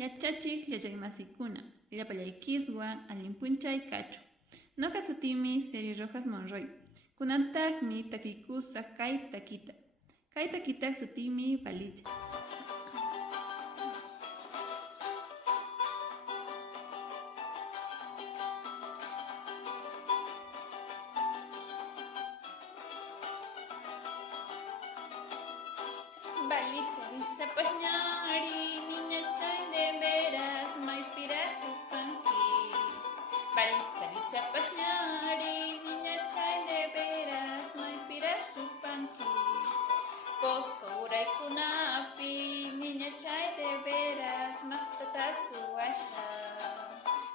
Yachachik yachaymasikuna, llapallaykiswan allinpunchay kachu. Noqa sutimi Seri Rojas Monroy. Kunantajmi takiykusaq kay takita. Kay takita sutimi Balicha. Balicha dice pañari, niña chay de veras, may piratu panqui. Balicha dice pañari, niña chay de veras, may piratu panqui. Cosco uray kunapi, niña chay de veras, matata suasha.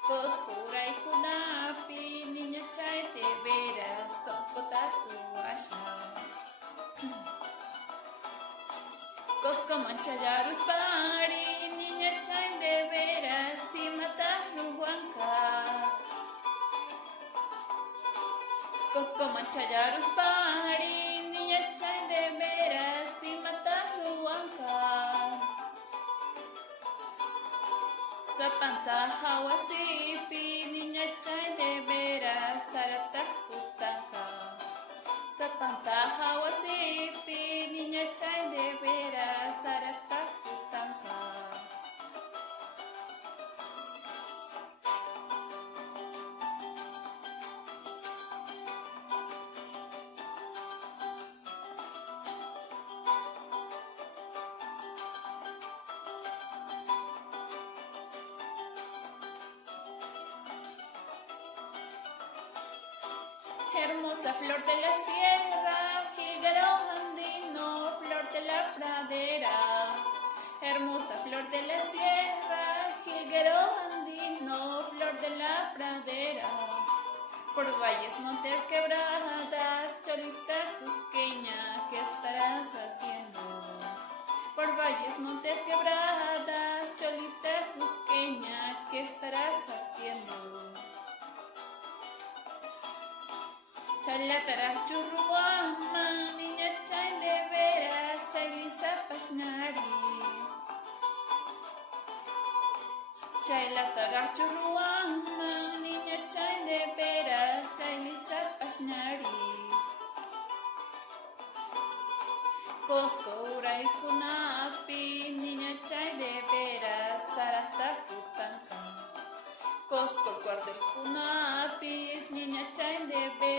Cosco uray kunapi, niña chay de veras, sokota suasha. Cosco manchayarus pari, niña chay de veras, si matas ruhuanca. Cosco manchayarus pari, niña chay de veras, si matas ruhuanca. Sapanta hawasipi, niña chay de veras, sarata kutanka. Sapanta hawasipi, niña chay de veras, sarata kutanka. Hermosa flor de la sierra, jílgaro andino, flor de la pradera. Hermosa flor de la sierra, jílgaro andino, flor de la pradera. Por valles, montes, quebradas, cholita cusqueña, ¿qué estarás haciendo? Por valles, montes, quebradas, cholita cusqueña, ¿qué estarás haciendo? Chaylatara churruama, niña chay de veras, chaylisa pashnari. Chaylatara churruama, niña chay de veras, chaylisa pashnari. Cosco uray kunapi, niña chay de veras, sarata kutanka. Cosco guardel kunapis, niña chay de veras.